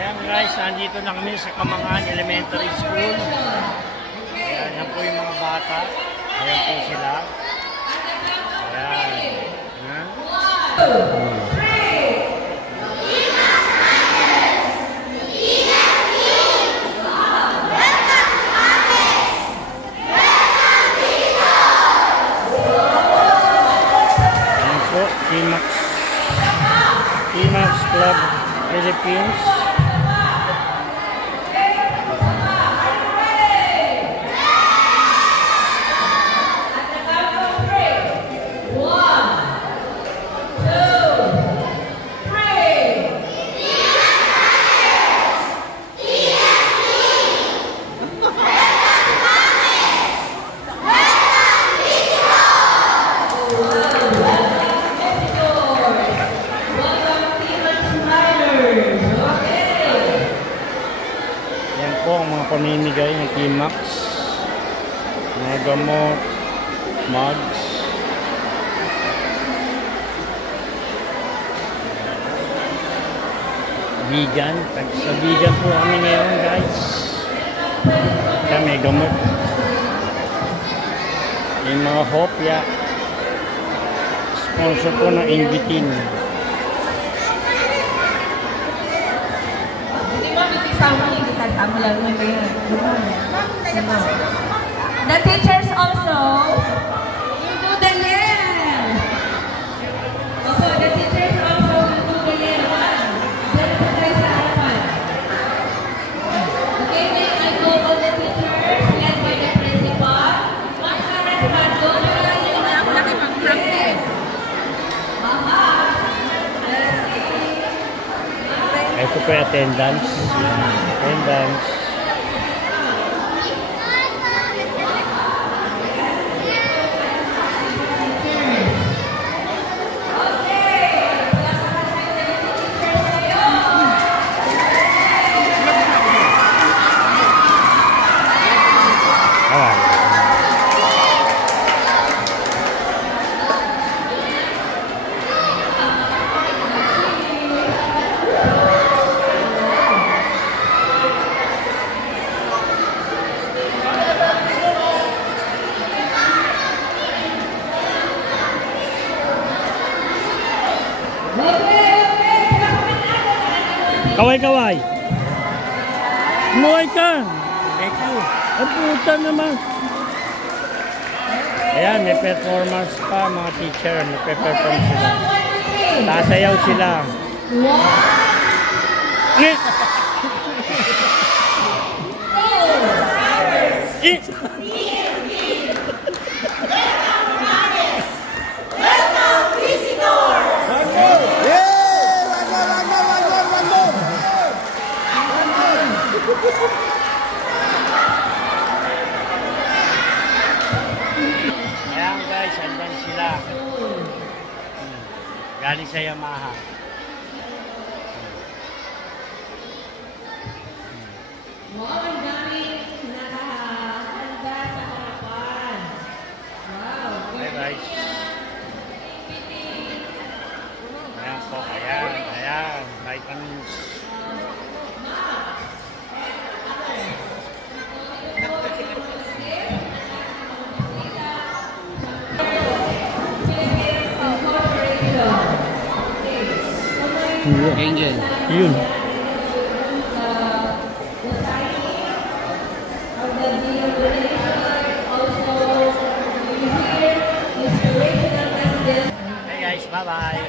Ayan guys, nandito na kami sa Kamangan Elementary School. Ayan, yan po yung mga bata. Ayan po sila. Ayan. Ayan. Ayan po, T-Max Club Philippines. Ang mga pamimigay ng T-Max, mga gamot, mugs. Vegan, sa vegan po kami ngayon guys. Kaya may gamot, may mga hopya, sponsor po ng Invitin. The teachers also will do the yell. Also, the teachers also will do the yell. Then po tayo sa harapan. Okay, may I go all the teachers led by the principal. Once the harapan, go na ako nakipag-practice. Ito po yung attendance. Attendance. Kaway-kaway. Kaway ka. Thank you. Ang puta naman. Ayan, may performance pa mga teacher. May perform sila. Sasayaw sila. Ayan guys, andyan sila. Galing sa Yamaha. Wow, ang daming nakahanda sa harapan. Wow. Hey guys. Ayan po, ayan, ayan. Vitamins. Angel. Yun. Hey guys, bye-bye.